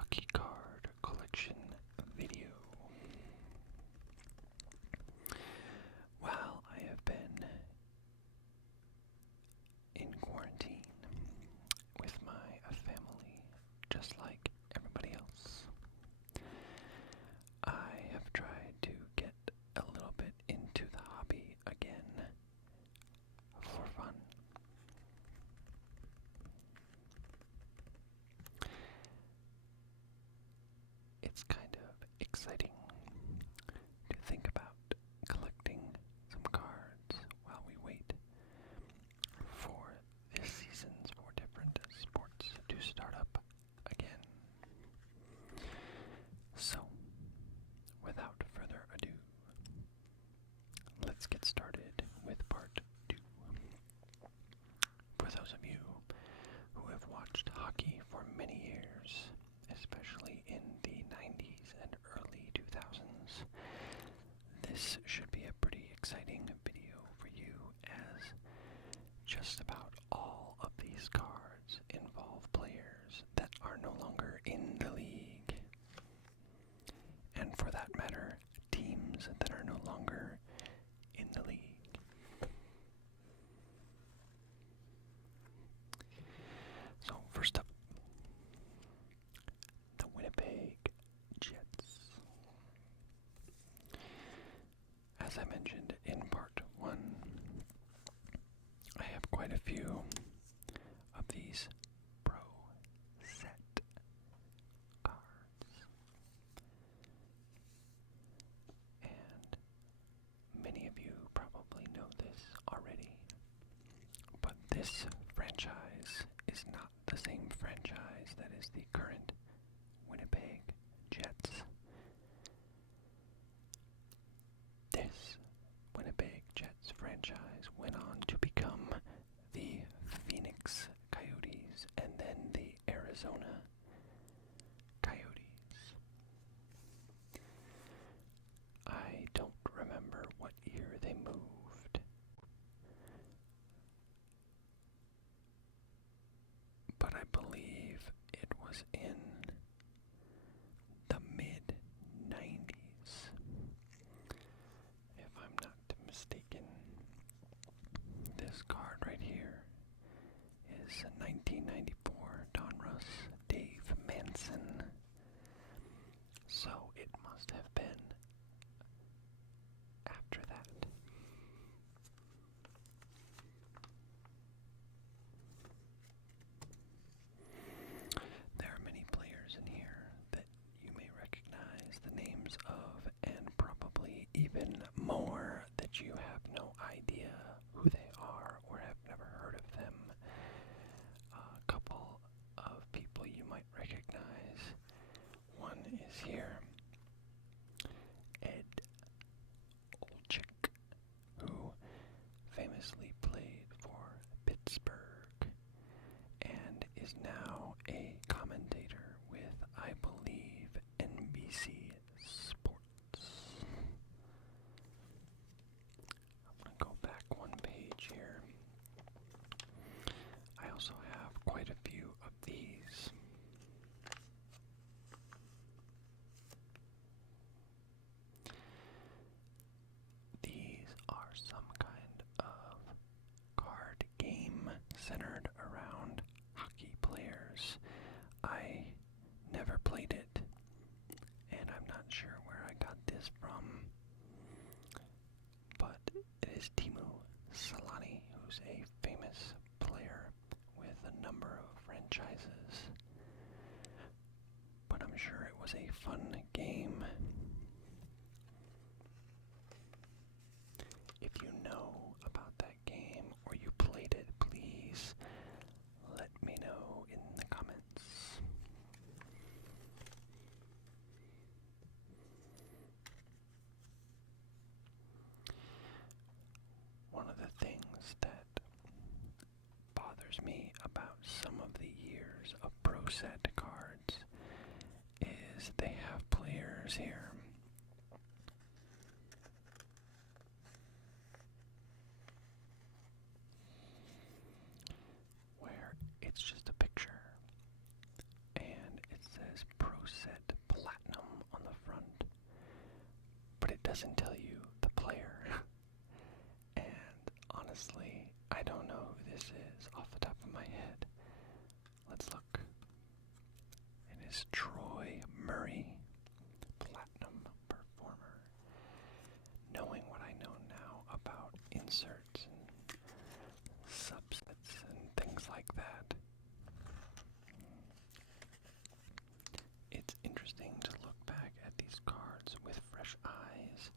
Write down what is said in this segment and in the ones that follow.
hockey card collection video. While I have been in quarantine with my family, just like everybody else, I have tried to get a little bit into the hobby again for fun. It's kind of exciting to think about collecting some cards while we wait for this season's 4 different sports to start up again. So, without further ado, let's get started with part 2. For those of you who have watched hockey for many years, especially in the 90s and early 2000s, this should be a pretty exciting video for you, as just about all of these cards involve players that are no longer in the league, and for that matter, teams that are no longer in the league. So first up, the Winnipeg Jets. As I mentioned in part 1, I have quite a few of these pro set cards, and many of you probably know this already, but this franchise is not the same franchise that is the current Winnipeg Jets. This Winnipeg Jets franchise went on to become the Phoenix Coyotes and then the Arizona Coyotes. I don't remember what year they moved, but I believe it was in the mid-90s, if I'm not mistaken. This card right here is 1994 Donruss Dave Manson, so it must have been after that. There are many players in here that you may recognize the names of, and probably even more that you have no idea who they are or have never heard of them. A couple of people you might recognize. One is here, Ed Olczyk, who famously played for Pittsburgh and is now a commentator with, I believe, NBC Sports. I'm going to go back one page here. I also have quite a few of these. These are some kind of card game centered around hockey players. I never played it, and I'm not sure where I got this from, but it is Teemu Selanne, who's a famous player with a number of franchises, but I'm sure it was a fun game. If you know about that game or you played it, please let me know in the comments. One of the things that bothers me about some of the years of Pro Set cards is they have players here where it's just a picture and it says Pro doesn't tell you the player. And honestly, I don't know who this is off the top of my head. Let's look. It is Troy Murray, Platinum Performer. Knowing what I know now about inserts and subsets and things like that, it's interesting to look back at these cards with fresh eyes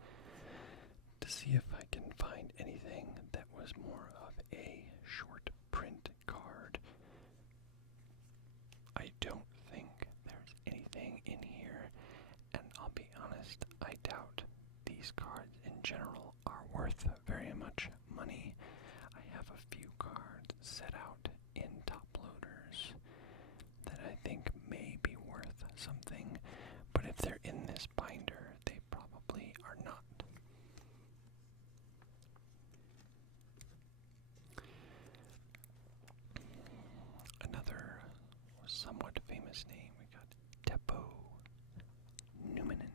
to see if I can find anything that was more of a short print card. I don't think there's anything in here, and I'll be honest, I doubt these cards in general are worth very much money. I have a few cards set out in top loaders that I think may be worth something, but if they're in this binder, they probably are not. Another somewhat famous name, we got Teppo Numminen.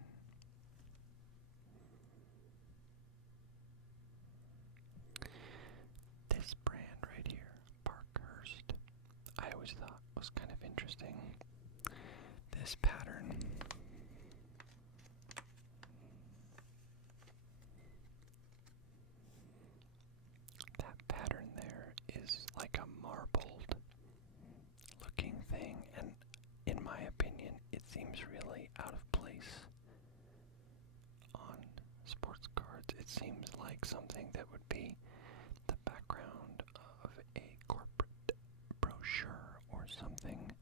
This brand right here, Parkhurst, I always thought was kind of interesting. This pattern, that pattern there is like a marbled looking thing, and in my opinion, it seems really out of place on sports cards. It seems like something that would be the background of a corporate brochure or something.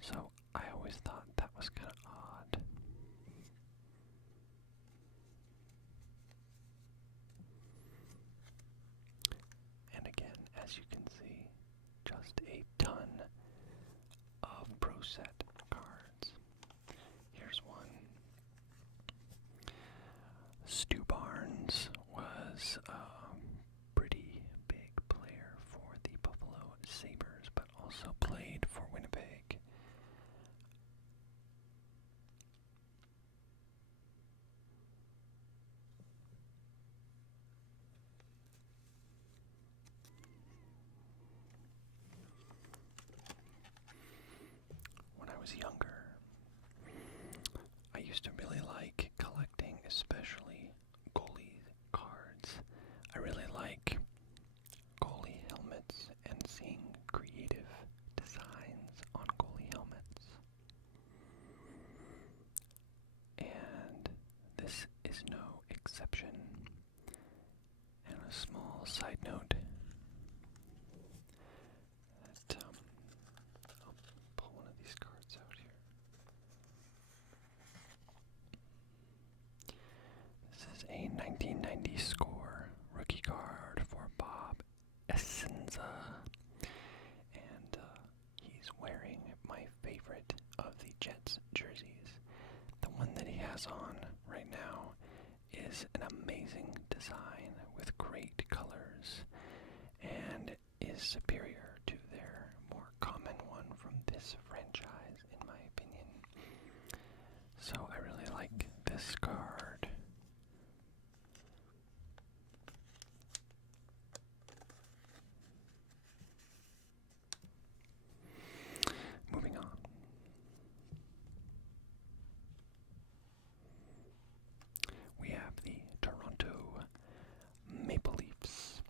So I always thought that was kind of odd. And again, as you can see, just a ton of Pro Set cards. Here's one. Stu Barnes was a pretty big player for the Buffalo Sabres, but also played for Winnipeg. When I was younger, I used to really like collecting, especially goalie cards. I really like goalie helmets and seeing creative designs on goalie helmets. And this is no exception. And a small side note, that I'll pull one of these cards out here. This is a 1990 score rookie card for Bob Essenza, and he's wearing my favorite of the Jets jerseys. The one that he has on right now is an amazing design with great colors and is superior to their more common one from this franchise, in my opinion. So I really like this card. Moving on. We have the Toronto Maple Leafs,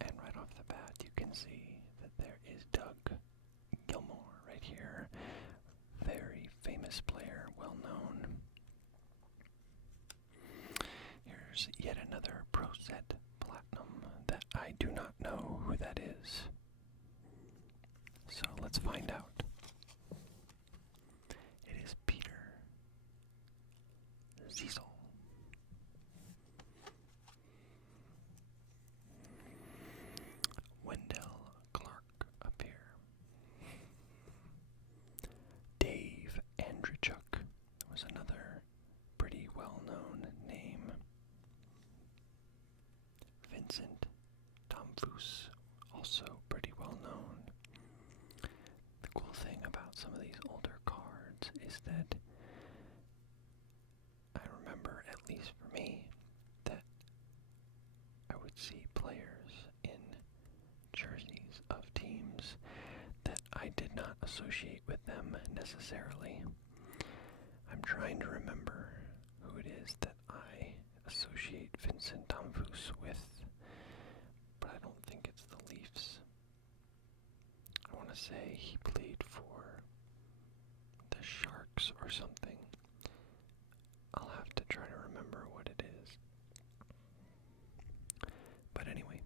and right off the bat you can see that there is Doug Gilmour right here. Very famous player, well known. Here's yet another Pro Set Platinum that I do not know who that is. So let's find out. It is Peter Cecil. Wendell Clark up here. Dave Andreychuk was another pretty well-known name. Vincent Tomfus, also pretty well-known. The cool thing about some of these older cards is that I remember associate with them necessarily. I'm trying to remember who it is that I associate Vincent Damphousse with, but I don't think it's the Leafs. I want to say he played for the Sharks or something. I'll have to try to remember what it is. But anyway.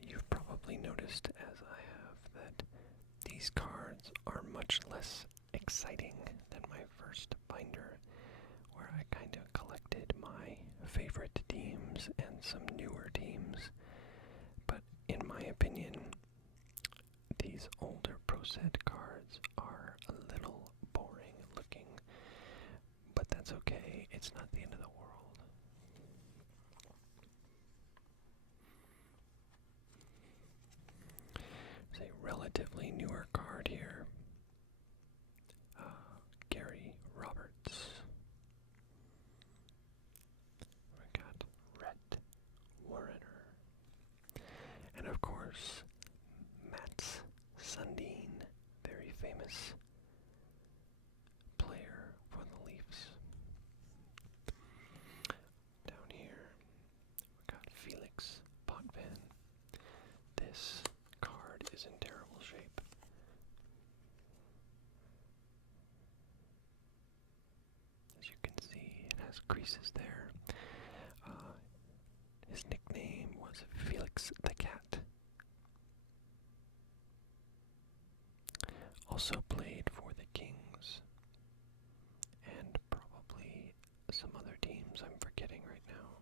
You've probably noticed, as I have, that these cards are much less exciting than my first binder, where I kind of collected my favorite teams and some newer teams. But in my opinion, these older Pro Set cards are a little boring looking, but that's okay. It's not the end of the world. There's a relatively newer card here. Gary Roberts. We got Rhett Warrener. And of course, Mats Sundin, very famous player for the Leafs. Down here, we got Felix Potvin. This card is in terrible shape. As you can see, it has creases there. His nickname was Felix the Cat. Also played for the Kings and probably some other teams I'm forgetting right now.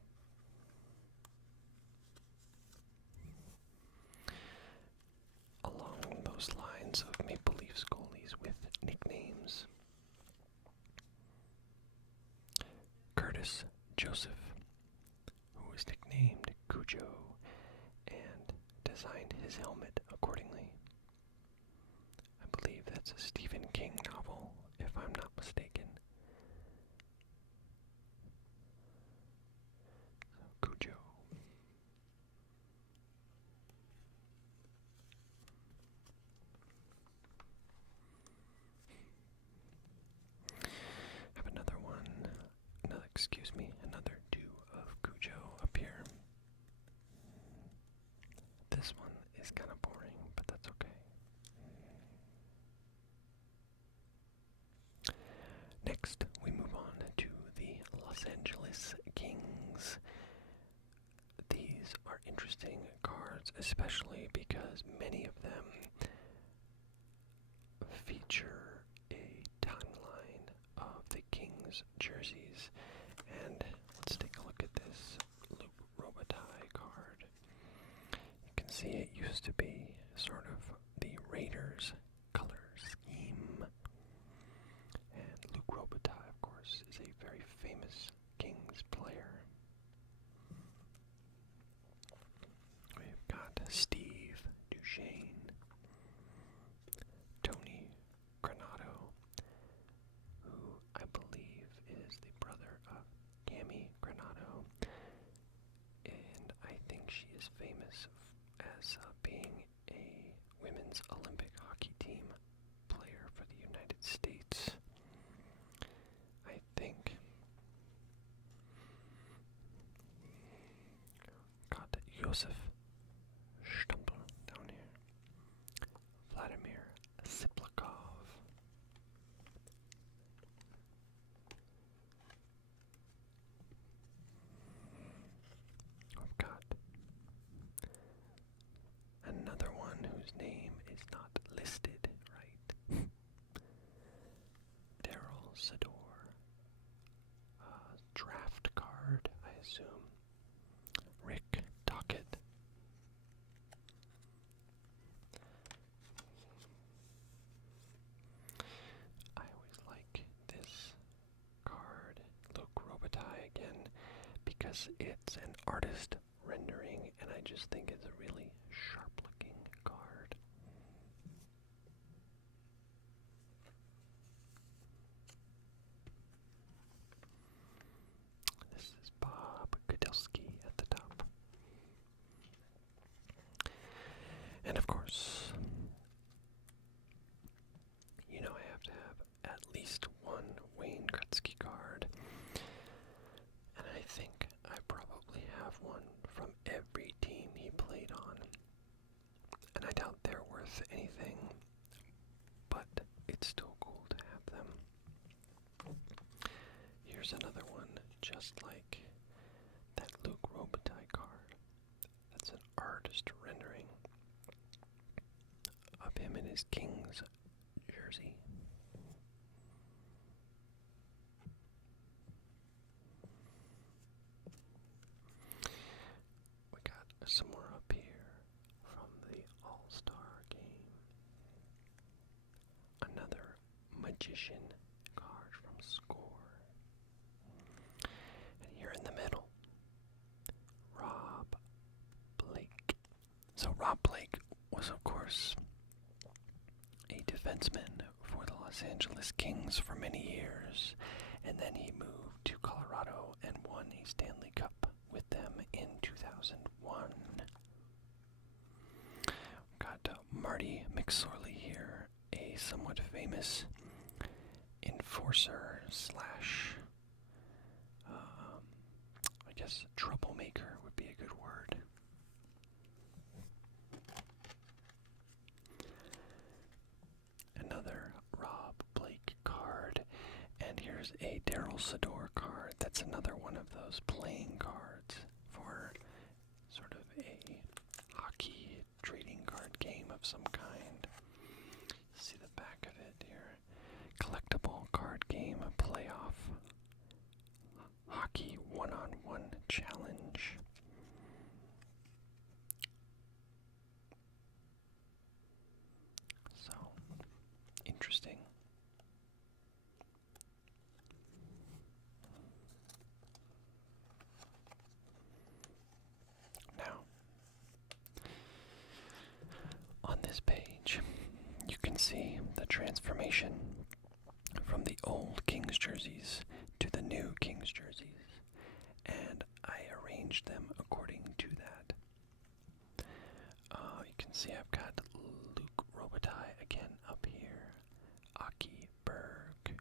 Along those lines of Maple Leafs goalies with nicknames, Curtis Joseph, who was nicknamed Cujo and designed his helmet accordingly. I believe that's a Stephen King novel, if I'm not mistaken. So, Cujo. I have another two of Cujo up here. This one is kind of boring, but that's okay. Next, we move on to the Los Angeles Kings. These are interesting cards, especially because many of them feature a timeline of the Kings jerseys. And let's take a look at this Luc Robitaille card. You can see it used to be sort of the Raiders color scheme. And Luc Robitaille, of course, is a very famous Kings player. We've got Steve Duchesne, Tony Granato, who I believe is the brother of Cammy Granato, and I think she is famous as being a women's Olympic hockey team player for the United States. I think. Got Josef Stumpel down here. Vladimir Siplikov. I've got another one whose name is not listed right. Daryl Sador. Draft card, I assume. Rick Tocchet. I always like this card, Luc Robitaille again, because it's an artist rendering, and I just think it's a really sharp-looking card. This is by worth anything, but it's still cool to have them. Here's another one, just like that Luke Robitaille card. That's an artist rendering of him in his Kings jersey. We got some more up here from the All-Star game. Another Magician card from Score. And here in the middle, Rob Blake. So Rob Blake was, of course, a defenseman for the Los Angeles Kings for many years, and then he moved to Colorado and won a Stanley Cup with them in 2001. Got Marty McSorley here, a somewhat famous enforcer slash, I guess troublemaker would be a good word. Another Rob Blake card, and here's a Daryl Sador card. That's another one of those playing cards for sort of a hockey trading card game of some kind. See the back of it here. Collectible card game playoff hockey one-on-one challenge. So, interesting. Now, on this page, you can see the transformation from the old Kings jerseys to the new Kings jerseys, and I arranged them according to that. You can see I've got Luke Robitaille again up here, Aki Berg.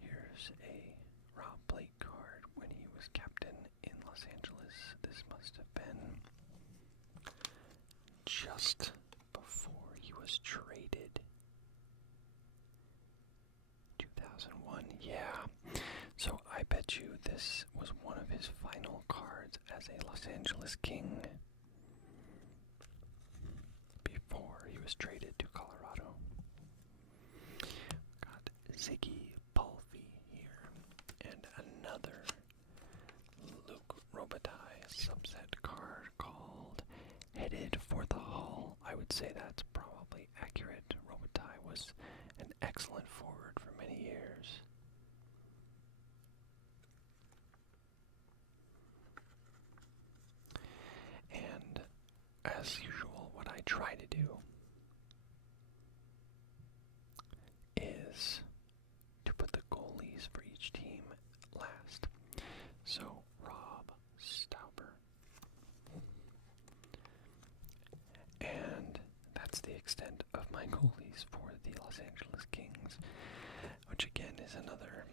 Here's a Rob Blake card when he was captain in Los Angeles. This must have been just before he was traded. 2001, yeah. So I bet you this was one of his final cards as a Los Angeles King before he was traded to Colorado. Got Ziggy Palffy here, and another Luke Robitaille subset card called Headed for the Hall. I would say that's probably accurate. Robitaille was an excellent forward for many years. And as usual, what I try to do is to put the goalies for each team last. So, Rob Stauber. And that's the extent of my goalies for the Los Angeles Kings, which again is another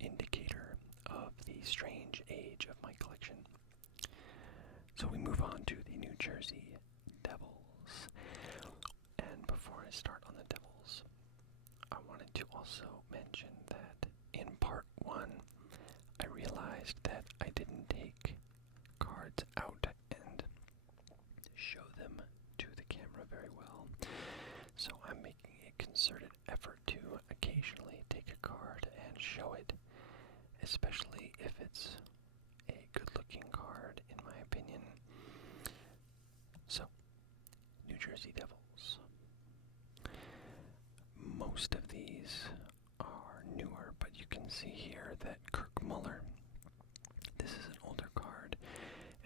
indicator of the strange age of my collection. So we move on to the New Jersey Devils. And before I start on the Devils, I wanted to also mention that in part 1, I realized that I didn't take cards out and show them to the camera very well. So I'm making a concerted effort to occasionally take a card and show it, especially if it's a good-looking card, in my opinion. So, New Jersey Devils. Most of these are newer, but you can see here that Kirk Muller, this is an older card,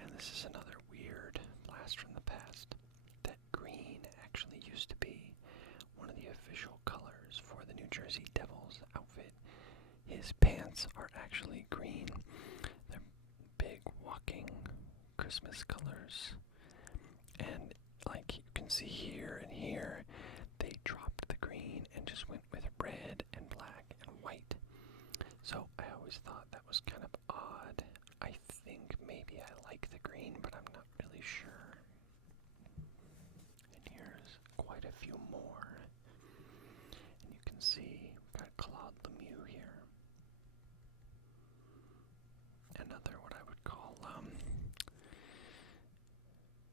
and this is another weird blast from the past. That green actually used to be one of the official colors for the New Jersey Devils outfit. His pants are actually green. They're big walking Christmas colors. And like you can see here and here, they dropped the green and just went with red and black and white. So I always thought that was kind of odd. I think maybe I like the green, but I'm not really sure. few more. And you can see we've got Claude Lemieux here. Another what I would call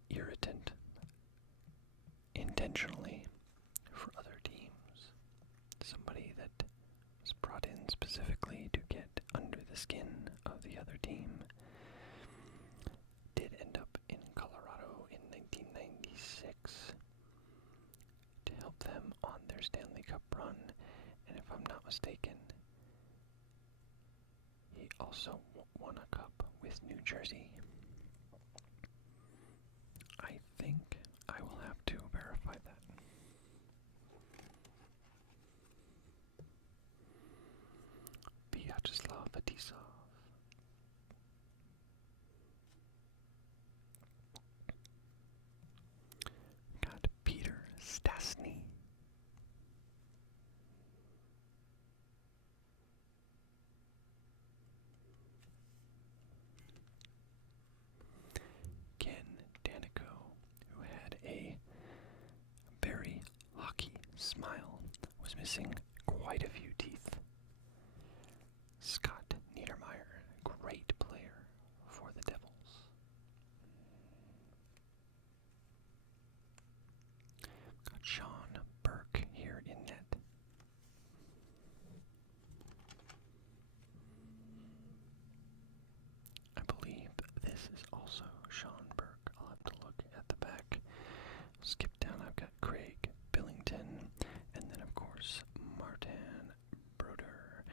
irritant intentionally for other teams. Somebody that was brought in specifically to get under the skin of the other team. Did end up in Colorado in 1996 to help them on their Stanley Cup run, and if I'm not mistaken, he also won a cup with New Jersey. I think I will have to verify that. Vyacheslav Fetisov. Got Peter Stastny. Ken Danico, who had a very hockey smile, was missing quite a few teeth. Scott Niedermayer, great player for the Devils. Got Sean Burke here in net. I believe this is also Sean Burke. I'll have to look at the back. Skip down, I've got Craig Billington, and then of course Martin Brodeur.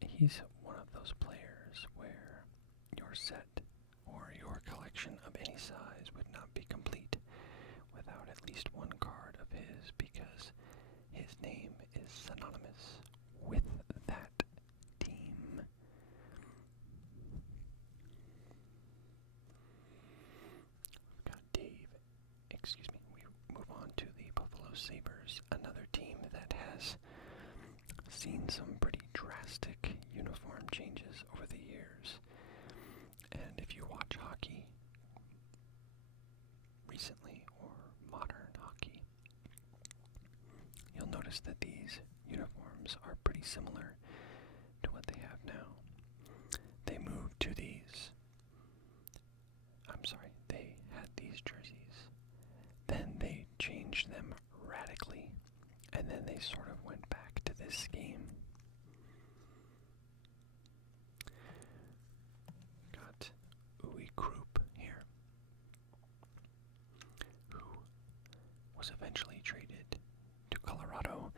He's one of those players where your set or your collection of any size would not be complete without at least one card of his, because his name is synonymous with that team. We've got we move on to the Buffalo Sabres, another team that has seen some pretty drastic uniform changes over the years. And if you watch hockey recently, or modern hockey, you'll notice that these uniforms are pretty similar to what they have now. They had these jerseys, then they changed them radically, and then they sort of went back to this scheme. Got Uwe Krupp here, who was eventually traded to Colorado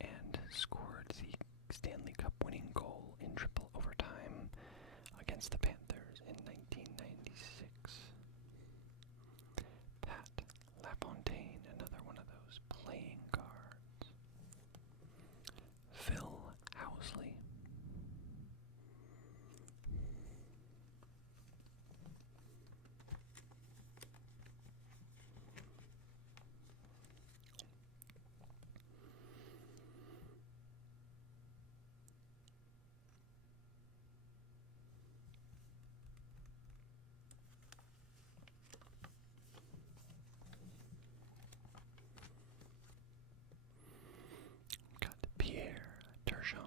and scored the Stanley Cup winning goal in triple overtime against the Panthers in 1996. Pat LaFontaine, another one of those playing cards. Phil Housley. Got Pierre Turgeon.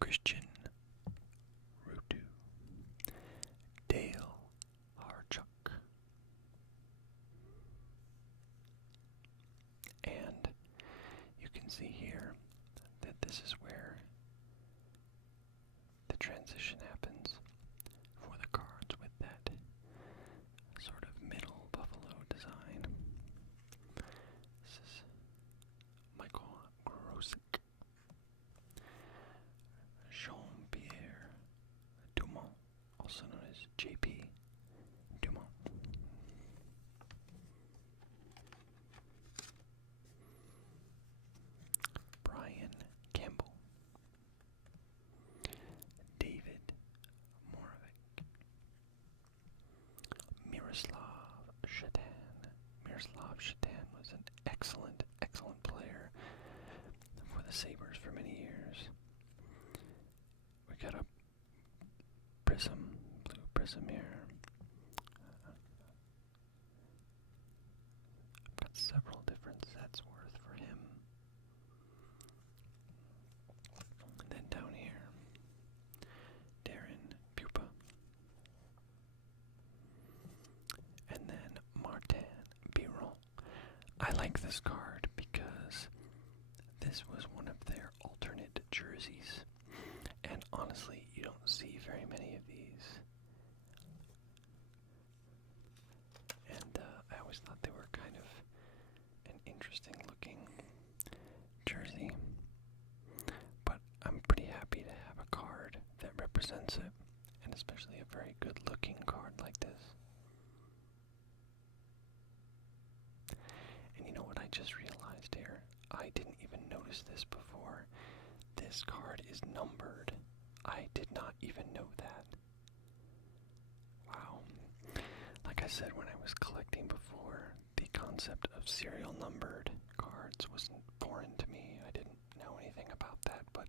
Christian Rudu. Dale Harchuk. And you can see here that this is where the transition happens for the cards with that sort of middle buffalo design. This is Michael Grosick. Jean-Pierre Dumont, also known as J.P. Dumont. Brian Campbell. David Moravec. Miroslav Shatan. Miroslav Shatan was an excellent player for the Sabres for many years. We got some here. I've got several different sets worth for him. And then down here, Darren Pupa. And then Martin Biron. I like this card because this was one of their alternate jerseys. And honestly, you don't see very many of these. And I always thought they were kind of an interesting looking jersey. But I'm pretty happy to have a card that represents it, and especially a very good looking card like this. And you know what I just realized here? I didn't even notice this before. This card is numbered. I did not even know that. Wow. Like I said when I was collecting before, the concept of serial numbered cards wasn't foreign to me. I didn't know anything about that, but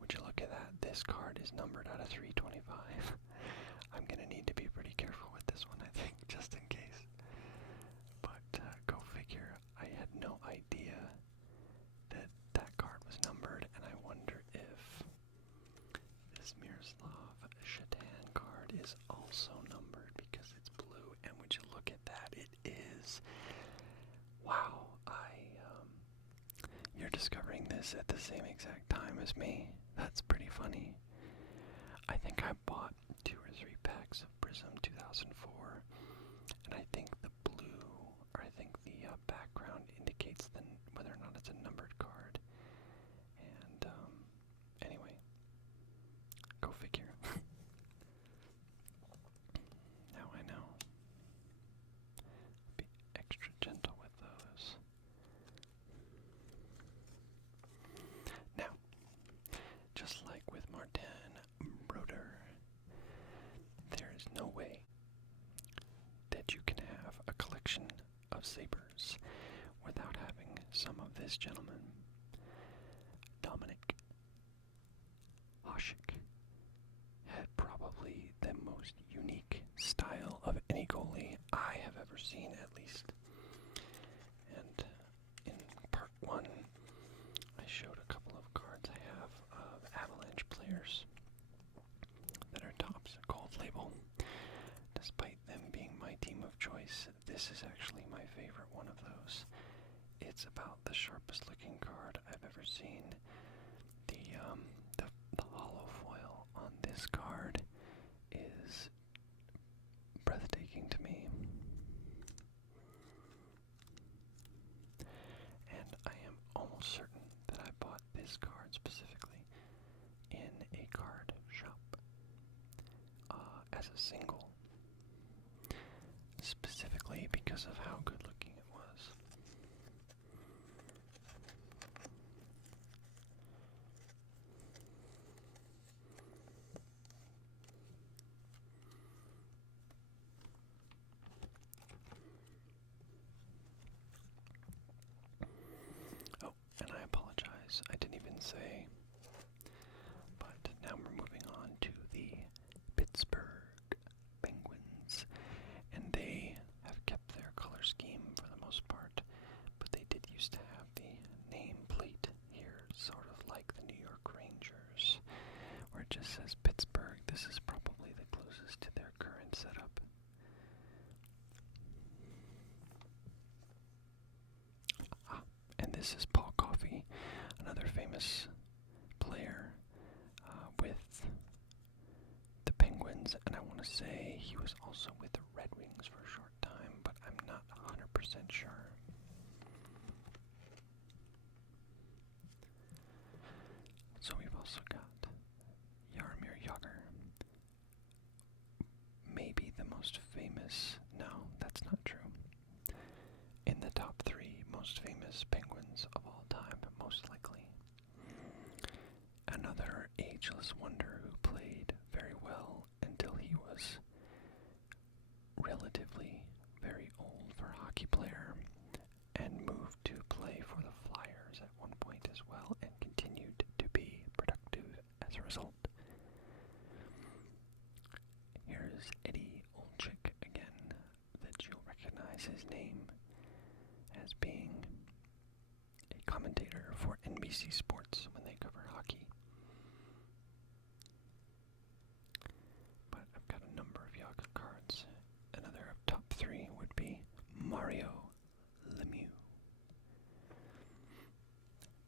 would you look at that? This card is numbered out of 325. I'm going to need to be pretty careful with this one, I think, just in case. But go figure, I had no idea that that card was numbered, and I wonder if this Miroslav Shatan card is also numbered because it's blue. And would you look at that? It is. Wow, you're discovering this at the same exact time as me. That's pretty funny. I think I bought 2 or 3 packs of Prism 2004, and I think the blue, or I think the background indicates whether or not it's a numbered card. And anyway, go figure. Now I know. Be extra gentle with those. Now, just like with Martin Broder, there is no way that you can have a collection of Sabres without having some of this gentleman, Dominic Hasek, had probably the most unique style of any goalie I have ever seen, at least. And in part 1, I showed a couple of cards I have of Avalanche players that are tops gold label. Despite them being my team of choice, this is actually my favorite one of those. It's about the sharpest looking card I've ever seen. The hollow foil on this card is breathtaking to me. And I am almost certain that I bought this card specifically in a card shop as a single, specifically because of how good looking it was. Oh, and I apologize, I didn't even say, but now we're moving on to the Pittsburgh Penguins, and they have kept their color scheme for the most part, but they did used to have the nameplate here, sort of like the New York Rangers, where it just says Pittsburgh. This is probably the closest to their current setup. And this is Paul Coffey, another famous player with the Penguins, and I want to say he was also with the Red Wings for a short time, but I'm not 100% sure. So we've also got Jaromir Jagr, maybe the most famous, no, that's not true, in the top 3 most famous Penguins of all time, most likely. Another ageless wonder who played very well until he was relatively very old for a hockey player and moved to play for the Flyers at one point as well and continued to be productive as a result. Here's Eddie NBC Sports when they cover hockey. But I've got a number of Yaga cards. Another top 3 would be Mario Lemieux.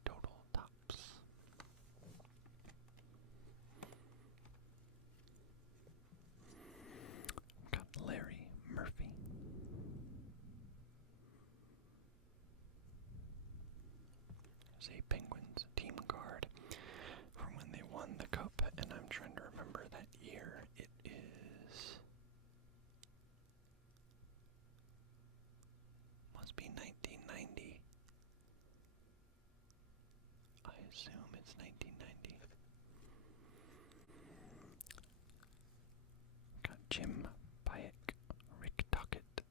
Total tops. I've got Larry Murphy. There's a Penguins team card from when they won the Cup, and I'm trying to remember that year. It is... must be 1990. I assume it's 1990. Got Jim Payek, Rick Tocchet,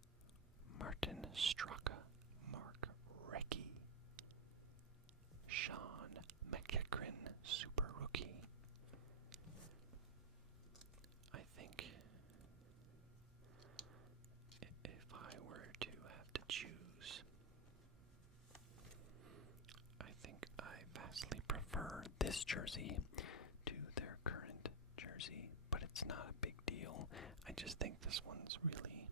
Martin Straka, Mark Recchi, Sean McEachran, super rookie. I think if I were to have to choose, I think I vastly prefer this jersey to their current jersey, but it's not a big deal. I just think this one's really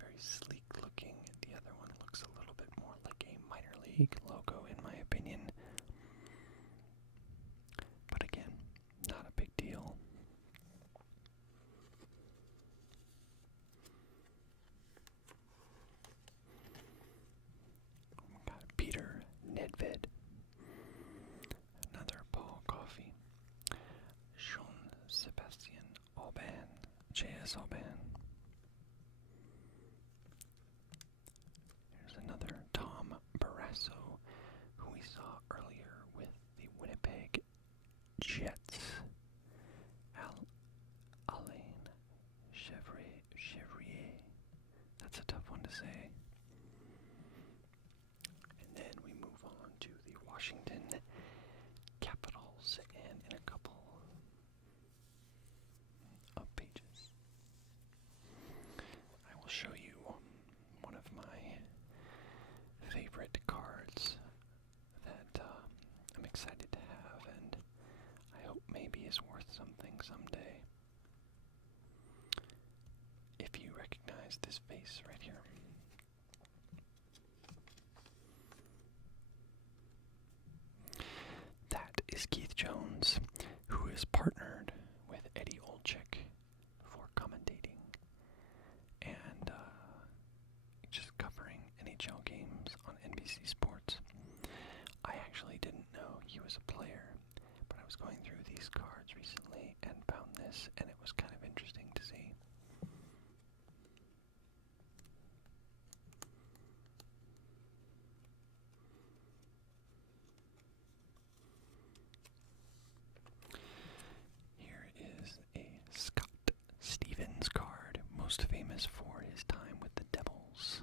very sleek looking. The other one looks a little bit more like a minor league logo in my opinion. But again, not a big deal. We got Peter Nedved, another Paul Coffey, Jean Sebastian Aubin, J.S. Aubin. Here's another Tom Barrasso, who we saw earlier with the Winnipeg Jets. Alain Chevrier. That's a tough one to say. And then we move on to the Washington Capitals, and in a couple of pages, I will show you one of my favorite cards that I'm excited to have, and I hope maybe is worth something someday. If you recognize this face right here. That is Keith Jones, who is partnered with Eddie Olczyk for commentating and just covering NHL games on NBC Sports. I actually didn't know he was a player, but I was going through these cards recently and found this, and it was kind of interesting to see. Here is a Scott Stevens card, most famous for his time with the Devils.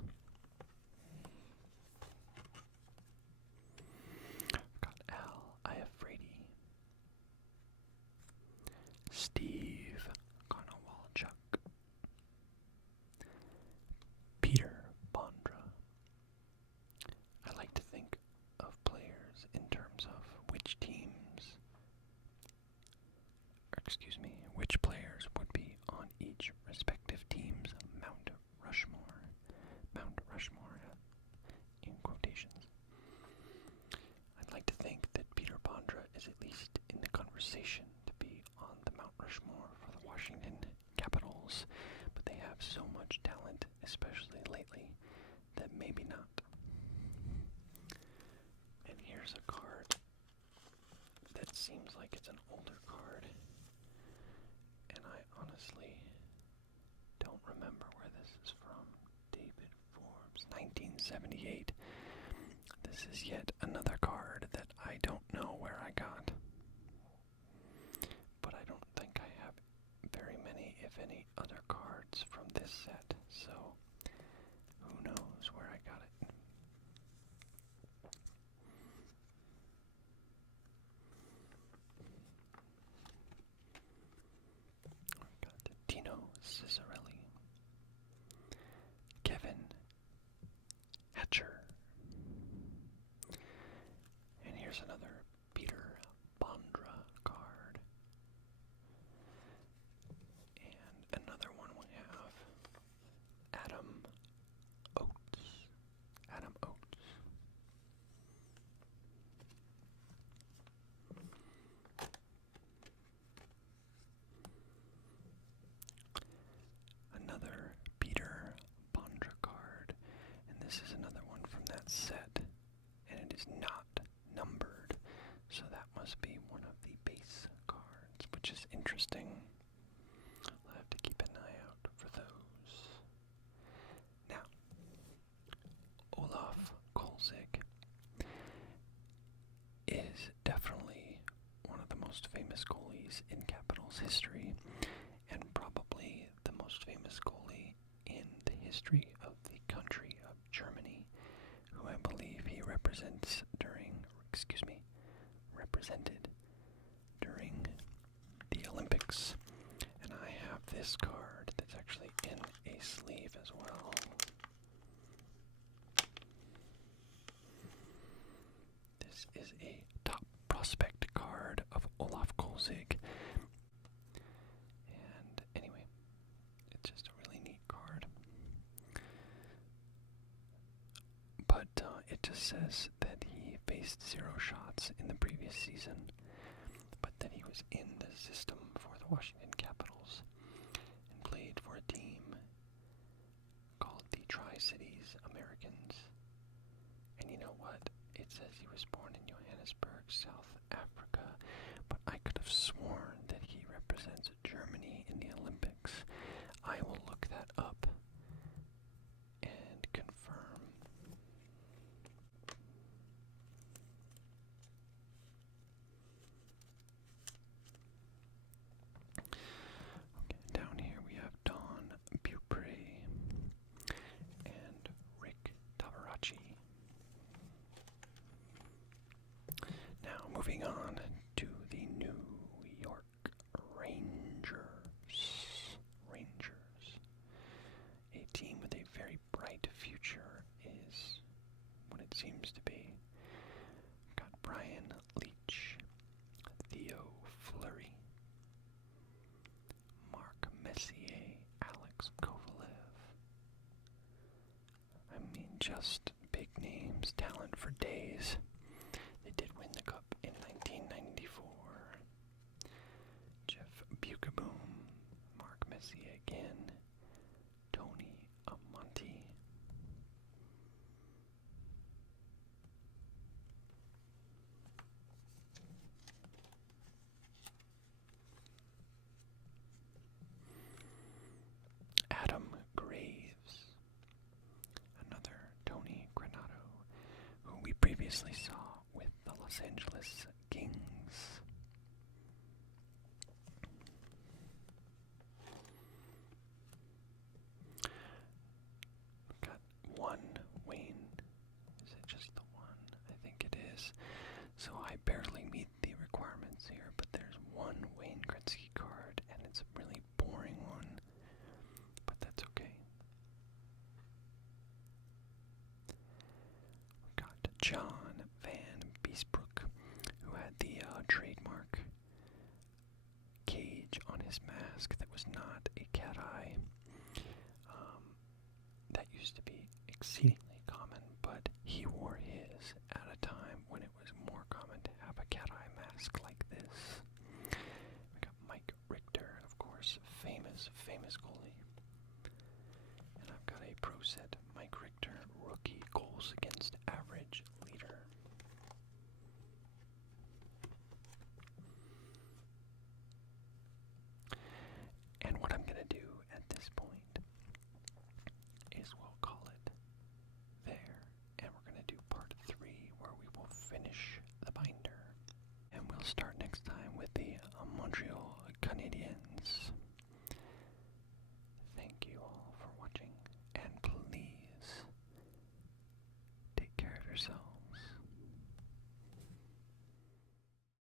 Got Al Iafrate, Steve Konowalchuk, Peter Bondra. I like to think of players in terms of which players would be on each respective team's Mount Rushmore. Mount Rushmore, in quotations. I'd like to think that Peter Bondra is at least in the conversation to be on the Mount Rushmore for the Washington Capitals, but they have so much talent, especially lately, that maybe not. And here's a card that seems like it's an older card, and I honestly don't remember where this is from. David Forbes, 1978. This is yet another card that I don't know where I got. But I don't think I have very many, if any, other cards from this set, so who knows where I got it. I've got Dino Cicerelli, Kevin Hatcher, and here's Here's another Peter Bondra card. And another one we have Adam Oates. Adam Oates. Another Peter Bondra card, and this is another one from that set, and it is not numbered, so that must be one of the base cards, which is interesting. I'll have to keep an eye out for those. Now, Olaf Kolzig is definitely one of the most famous goalies in Capitals history, and probably the most famous goalie in the history of the country of Germany, who I believe he represented during the Olympics. And I have this card that's actually in a sleeve as well. This is a top prospect card of Olaf Kolzig. And anyway, it's just a really neat card. But it just says that he faced 0 shots in the previous season, but that he was in the system for the Washington Capitals and played for a team called the Tri-Cities Americans. And you know what? It says he was born in Johannesburg, South Africa, but I could have sworn that he represents Germany in the Olympics. I will look that up and confirm. Okay, down here we have Don Beaupre and Rick Tavarachi. Now, moving on to the New York Rangers. A team with a very bright future is what it seems to be. Got Brian Leach, Theo Fleury, Mark Messier, Alex Kovalev. I mean, just big names, talent for days. They did win the Cup in 1994. Jeff Bukaboom, Mark Messier again, Tony Amonte. Adam Graves, another Tony Granato, who we previously saw with the Los Angeles Kings. Got one Wayne. Is it just the one? I think it is. So I barely meet the requirements here, but there's one Wayne Gretzky card, and it's a really boring one, but that's okay. Got John Van Beesbrook, who had the trademark cage on his mask that was not a cat eye. That used to be exceedingly common, but he wore his at a time when it was more common to have a cat eye mask like this. We got Mike Richter, of course, famous goalie. And I've got a pro set Mike Richter rookie goals against average leader. And what I'm going to do at this point is we'll call it there, and we're going to do part 3 where we will finish the binder. And we'll start next time with the Montreal Canadiens. Thank you all for watching, and please take care of yourselves.